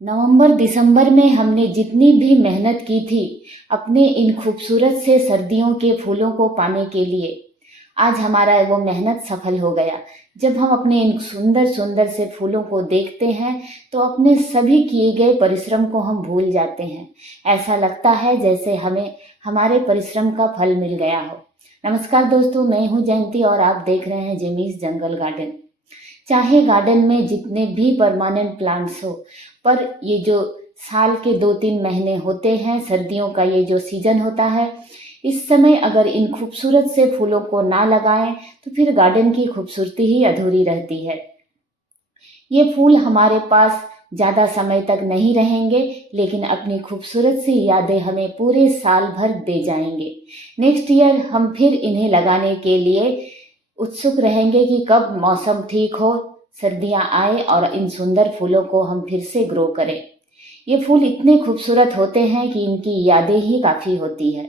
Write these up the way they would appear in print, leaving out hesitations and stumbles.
नवंबर दिसंबर में हमने जितनी भी मेहनत की थी अपने इन खूबसूरत से सर्दियों के फूलों को पाने के लिए, आज हमारा वो मेहनत सफल हो गया। जब हम अपने इन सुंदर सुंदर से फूलों को देखते हैं तो अपने सभी किए गए परिश्रम को हम भूल जाते हैं। ऐसा लगता है जैसे हमें हमारे परिश्रम का फल मिल गया हो। नमस्कार दोस्तों, मैं हूँ जयंती और आप देख रहे हैं जिमीज जंगल गार्डन। चाहे गार्डन में जितने भी परमानेंट प्लांट्स हो, पर ये जो साल के 2-3 महीने होते हैं, सर्दियों का ये जो सीजन होता है, इस समय अगर इन खूबसूरत से फूलों को ना लगाएं तो फिर गार्डन की खूबसूरती ही अधूरी रहती है। ये फूल हमारे पास ज़्यादा समय तक नहीं रहेंगे, लेकिन अपनी खूबसूरत सी यादें हमें पूरे साल भर दे जाएंगे। नेक्स्ट ईयर हम फिर इन्हें लगाने के लिए उत्सुक रहेंगे कि कब मौसम ठीक हो, सर्दियां आए और इन सुंदर फूलों को हम फिर से ग्रो करें। ये फूल इतने खूबसूरत होते हैं कि इनकी यादें ही काफ़ी होती है।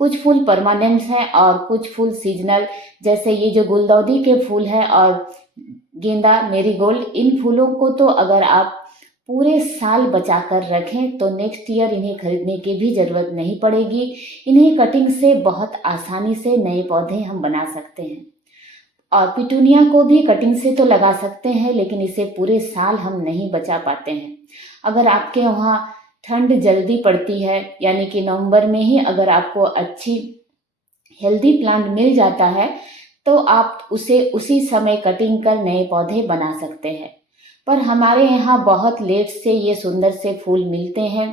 कुछ फूल परमानेंट हैं और कुछ फूल सीजनल, जैसे ये जो गुलदाउदी के फूल हैं और गेंदा मेरीगोल्ड, इन फूलों को तो अगर आप पूरे साल बचा कर रखें तो नेक्स्ट ईयर इन्हें खरीदने की भी ज़रूरत नहीं पड़ेगी। इन्हें कटिंग से बहुत आसानी से नए पौधे हम बना सकते हैं। और पिटूनिया को भी कटिंग से तो लगा सकते हैं, लेकिन इसे पूरे साल हम नहीं बचा पाते हैं। अगर आपके वहाँ ठंड जल्दी पड़ती है, यानी कि नवंबर में ही अगर आपको अच्छी हेल्दी प्लांट मिल जाता है तो आप उसे उसी समय कटिंग कर नए पौधे बना सकते हैं। पर हमारे यहाँ बहुत लेट से ये सुंदर से फूल मिलते हैं।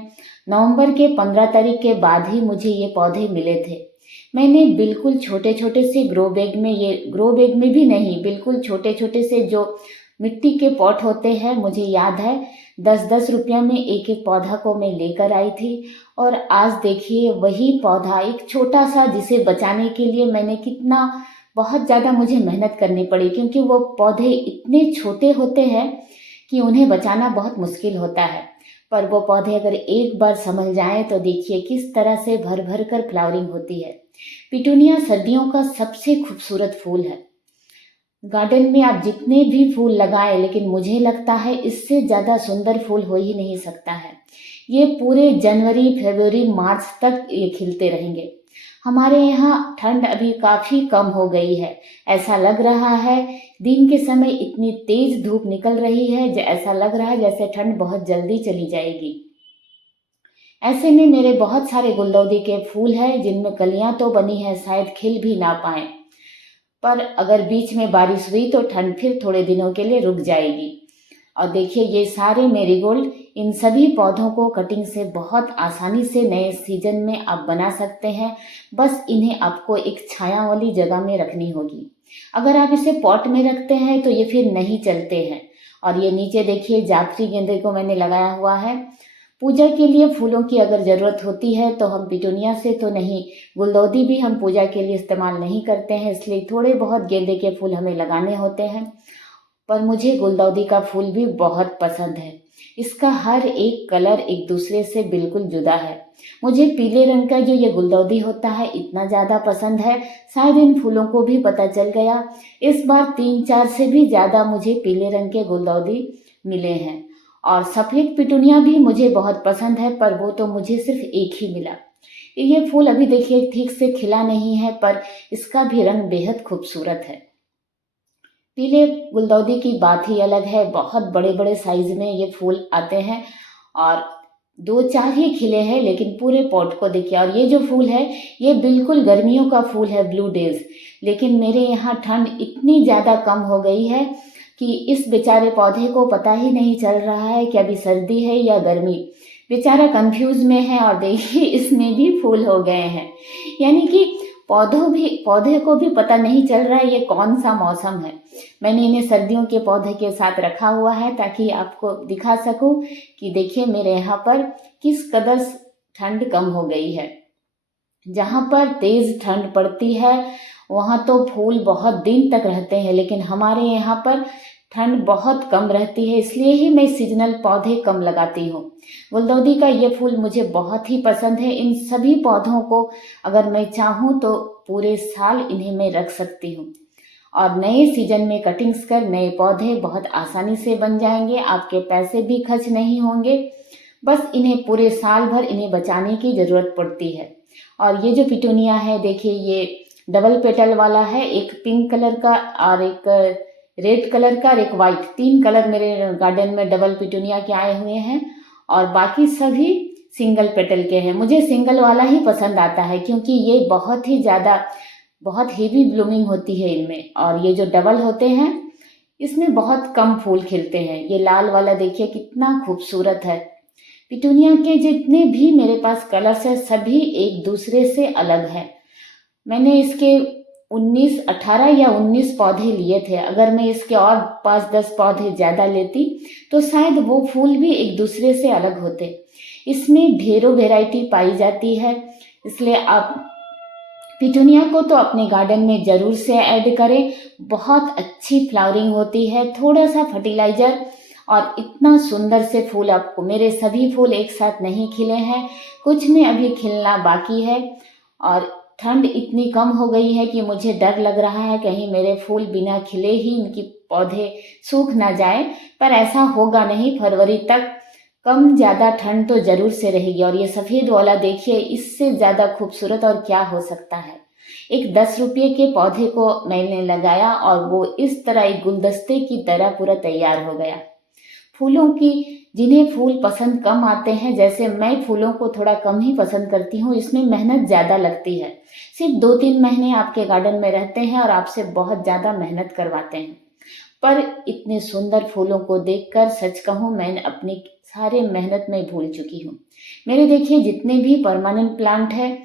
नवंबर के 15 तारीख के बाद ही मुझे ये पौधे मिले थे। मैंने बिल्कुल छोटे छोटे से ग्रो बैग में, ये ग्रो बैग में भी नहीं, बिल्कुल छोटे छोटे से जो मिट्टी के पॉट होते हैं, मुझे याद है 10-10 रुपया में एक एक पौधा को मैं लेकर आई थी। और आज देखिए वही पौधा एक छोटा सा, जिसे बचाने के लिए मैंने कितना बहुत ज़्यादा मुझे मेहनत करनी पड़ी, क्योंकि वो पौधे इतने छोटे होते हैं कि उन्हें बचाना बहुत मुश्किल होता है। पर वो पौधे अगर एक बार संभल जाएं तो देखिए किस तरह से भर भर कर फ्लावरिंग होती है। पिटूनिया सर्दियों का सबसे खूबसूरत फूल है। गार्डन में आप जितने भी फूल लगाएं, लेकिन मुझे लगता है इससे ज़्यादा सुंदर फूल हो ही नहीं सकता है। ये पूरे जनवरी, फरवरी, मार्च तक ये खिलते रहेंगे। हमारे यहाँ ठंड अभी काफ़ी कम हो गई है। ऐसा लग रहा है दिन के समय इतनी तेज धूप निकल रही है, ऐसा लग रहा है जैसे ठंड बहुत जल्दी चली जाएगी। ऐसे में मेरे बहुत सारे गुलदाउदी के फूल हैं जिनमें कलियां तो बनी हैं, शायद खिल भी ना पाए। पर अगर बीच में बारिश हुई तो ठंड फिर थोड़े दिनों के लिए रुक जाएगी। और देखिए ये सारे मेरीगोल्ड, इन सभी पौधों को कटिंग से बहुत आसानी से नए सीजन में आप बना सकते हैं। बस इन्हें आपको एक छाया वाली जगह में रखनी होगी। अगर आप इसे पॉट में रखते हैं तो ये फिर नहीं चलते हैं। और ये नीचे देखिए जाफरी गेंदे को मैंने लगाया हुआ है। पूजा के लिए फूलों की अगर ज़रूरत होती है तो हम पिटूनिया से तो नहीं, गुलदाउदी भी हम पूजा के लिए इस्तेमाल नहीं करते हैं, इसलिए थोड़े बहुत गेंदे के फूल हमें लगाने होते हैं। पर मुझे गुलदाउदी का फूल भी बहुत पसंद है। इसका हर एक कलर एक दूसरे से बिल्कुल जुदा है। मुझे पीले रंग का जो ये गुलदाउदी होता है इतना ज़्यादा पसंद है, शायद इन फूलों को भी पता चल गया। इस बार 3-4 से भी ज़्यादा मुझे पीले रंग के गुलदाउदी मिले हैं। और सफ़ेद पिटूनिया भी मुझे बहुत पसंद है, पर वो तो मुझे सिर्फ एक ही मिला। ये फूल अभी देखिए ठीक से खिला नहीं है, पर इसका भी रंग बेहद खूबसूरत है। पीले गुलदाउदी की बात ही अलग है, बहुत बड़े बड़े साइज में ये फूल आते हैं और 2-4 ही खिले हैं, लेकिन पूरे पॉट को देखिए। और ये जो फूल है ये बिल्कुल गर्मियों का फूल है, ब्लू डेज। लेकिन मेरे यहाँ ठंड इतनी ज़्यादा कम हो गई है कि इस बेचारे पौधे को पता ही नहीं चल रहा है कि अभी सर्दी है या गर्मी। बेचारा कंफ्यूज में है और देखिए इसमें भी फूल हो गए हैं। यानी कि पौधे को भी पता नहीं चल रहा है ये कौन सा मौसम है। मैंने इन्हें सर्दियों के पौधे के साथ रखा हुआ है ताकि आपको दिखा सकूं कि देखिए मेरे यहाँ पर किस कदर ठंड कम हो गई है। जहाँ पर तेज ठंड पड़ती है वहाँ तो फूल बहुत दिन तक रहते हैं, लेकिन हमारे यहाँ पर ठंड बहुत कम रहती है, इसलिए ही मैं सीजनल पौधे कम लगाती हूँ। गुलदाउदी का ये फूल मुझे बहुत ही पसंद है। इन सभी पौधों को अगर मैं चाहूँ तो पूरे साल इन्हें मैं रख सकती हूँ। और नए सीजन में कटिंग्स कर नए पौधे बहुत आसानी से बन जाएंगे। आपके पैसे भी खर्च नहीं होंगे, बस इन्हें पूरे साल भर इन्हें बचाने की ज़रूरत पड़ती है। और ये जो पिटूनिया है देखिए, ये डबल पेटल वाला है, एक पिंक कलर का और एक रेड कलर का और एक वाइट, 3 कलर मेरे गार्डन में डबल पिटूनिया के आए हुए हैं और बाकी सभी सिंगल पेटल के हैं। मुझे सिंगल वाला ही पसंद आता है क्योंकि ये बहुत ही ज़्यादा बहुत हेवी ब्लूमिंग होती है इनमें, और ये जो डबल होते हैं इसमें बहुत कम फूल खिलते हैं। ये लाल वाला देखिए कितना खूबसूरत है। पिटूनिया के जितने भी मेरे पास कलर्स हैं सभी एक दूसरे से अलग है। मैंने इसके 18 या 19 पौधे लिए थे। अगर मैं इसके और 5-10 पौधे ज़्यादा लेती तो शायद वो फूल भी एक दूसरे से अलग होते। इसमें ढेरों वैरायटी पाई जाती है, इसलिए आप पिटूनिया को तो अपने गार्डन में ज़रूर से ऐड करें। बहुत अच्छी फ्लावरिंग होती है, थोड़ा सा फर्टिलाइज़र और इतना सुंदर से फूल आपको। मेरे सभी फूल एक साथ नहीं खिले हैं, कुछ में अभी खिलना बाकी है। और ठंड इतनी कम हो गई है कि मुझे डर लग रहा है कहीं मेरे फूल बिना खिले ही इनकी पौधे सूख ना जाए, पर ऐसा होगा नहीं। फरवरी तक कम ज़्यादा ठंड तो ज़रूर से रहेगी। और ये सफ़ेद वाला देखिए, इससे ज़्यादा खूबसूरत और क्या हो सकता है। एक 10 रुपये के पौधे को मैंने लगाया और वो इस तरह एक गुलदस्ते की तरह पूरा तैयार हो गया। फूलों की जिन्हें फूल पसंद कम आते हैं, जैसे मैं फूलों को थोड़ा कम ही पसंद करती हूँ, इसमें मेहनत ज़्यादा लगती है। सिर्फ 2-3 महीने आपके गार्डन में रहते हैं और आपसे बहुत ज़्यादा मेहनत करवाते हैं, पर इतने सुंदर फूलों को देखकर सच कहूँ मैं अपनी सारे मेहनत में भूल चुकी हूँ। मेरे देखिए जितने भी परमानेंट प्लांट है,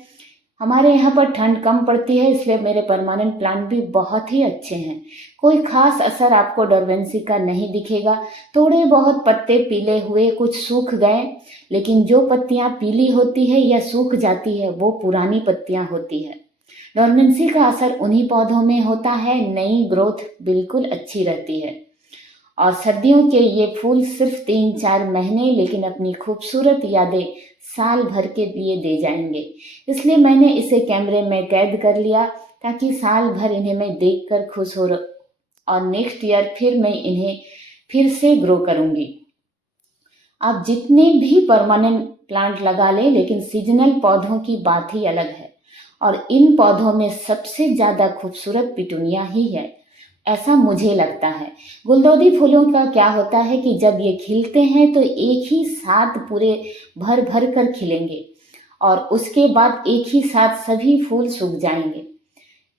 हमारे यहाँ पर ठंड कम पड़ती है इसलिए मेरे परमानेंट प्लांट भी बहुत ही अच्छे हैं। कोई खास असर आपको डोरमेंसी का नहीं दिखेगा। थोड़े बहुत पत्ते पीले हुए, कुछ सूख गए, लेकिन जो पत्तियाँ पीली होती है या सूख जाती है वो पुरानी पत्तियाँ होती है। डोरमेंसी का असर उन्हीं पौधों में होता है, नई ग्रोथ बिल्कुल अच्छी रहती है। और सर्दियों के ये फूल सिर्फ 3-4 महीने, लेकिन अपनी खूबसूरत यादें साल भर के लिए दे जाएंगे। इसलिए मैंने इसे कैमरे में कैद कर लिया ताकि साल भर इन्हें मैं देखकर खुश हो और नेक्स्ट ईयर फिर मैं इन्हें फिर से ग्रो करूँगी। आप जितने भी परमानेंट प्लांट लगा लें, लेकिन सीजनल पौधों की बात ही अलग है। और इन पौधों में सबसे ज़्यादा खूबसूरत पिटूनिया ही है, ऐसा मुझे लगता है। गुलदाउदी फूलों का क्या होता है कि जब ये खिलते हैं तो एक ही साथ पूरे भर भर कर खिलेंगे और उसके बाद एक ही साथ सभी फूल सूख जाएंगे।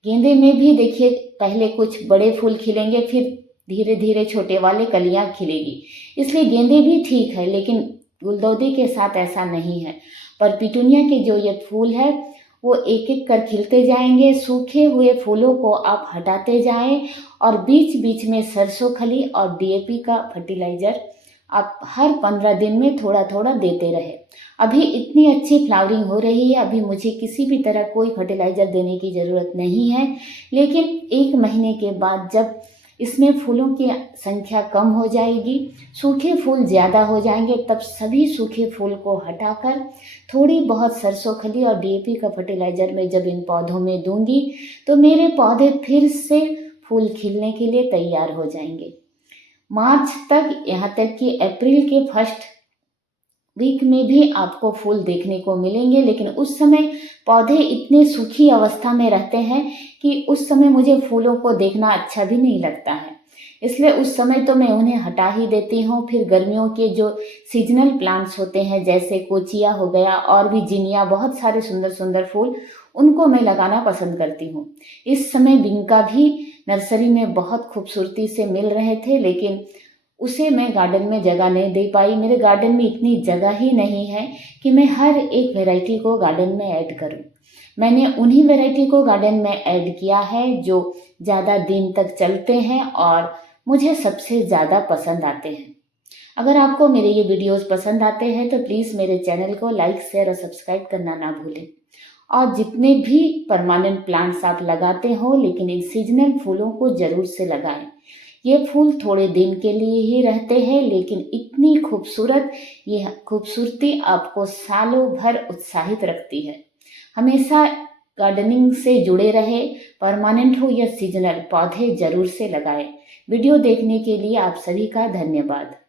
गेंदे में भी देखिए, पहले कुछ बड़े फूल खिलेंगे, फिर धीरे धीरे छोटे वाले कलियां खिलेगी। इसलिए गेंदे भी ठीक है, लेकिन गुलदाउदी के साथ ऐसा नहीं है। पर पिटूनिया के जो ये फूल है वो एक एक कर खिलते जाएंगे। सूखे हुए फूलों को आप हटाते जाएं और बीच बीच में सरसों खली और डीएपी का फर्टिलाइज़र आप हर 15 दिन में थोड़ा थोड़ा देते रहे। अभी इतनी अच्छी फ्लावरिंग हो रही है, अभी मुझे किसी भी तरह कोई फर्टिलाइज़र देने की ज़रूरत नहीं है। लेकिन 1 महीने के बाद जब इसमें फूलों की संख्या कम हो जाएगी, सूखे फूल ज़्यादा हो जाएंगे, तब सभी सूखे फूल को हटाकर थोड़ी बहुत सरसों खली और डीएपी का फर्टिलाइज़र में जब इन पौधों में दूंगी तो मेरे पौधे फिर से फूल खिलने के लिए तैयार हो जाएंगे। मार्च तक, यहाँ तक कि अप्रैल के फर्स्ट वीक में भी आपको फूल देखने को मिलेंगे, लेकिन उस समय पौधे इतने सूखी अवस्था में रहते हैं कि उस समय मुझे फूलों को देखना अच्छा भी नहीं लगता है। इसलिए उस समय तो मैं उन्हें हटा ही देती हूँ। फिर गर्मियों के जो सीजनल प्लांट्स होते हैं, जैसे कोचिया हो गया और भी जिनिया, बहुत सारे सुंदर सुंदर फूल, उनको मैं लगाना पसंद करती हूँ। इस समय बिंका भी नर्सरी में बहुत खूबसूरती से मिल रहे थे, लेकिन उसे मैं गार्डन में जगह नहीं दे पाई। मेरे गार्डन में इतनी जगह ही नहीं है कि मैं हर एक वैरायटी को गार्डन में ऐड करूं। मैंने उन्हीं वैरायटी को गार्डन में ऐड किया है जो ज़्यादा दिन तक चलते हैं और मुझे सबसे ज़्यादा पसंद आते हैं। अगर आपको मेरे ये वीडियोस पसंद आते हैं तो प्लीज़ मेरे चैनल को लाइक, शेयर और सब्सक्राइब करना ना भूलें। और जितने भी परमानेंट प्लांट्स आप लगाते हो, लेकिन इन सीजनल फूलों को ज़रूर से लगाएं। ये फूल थोड़े दिन के लिए ही रहते हैं, लेकिन इतनी खूबसूरत ये खूबसूरती आपको सालों भर उत्साहित रखती है। हमेशा गार्डनिंग से जुड़े रहे, परमानेंट हो या सीजनल, पौधे जरूर से लगाएं। वीडियो देखने के लिए आप सभी का धन्यवाद।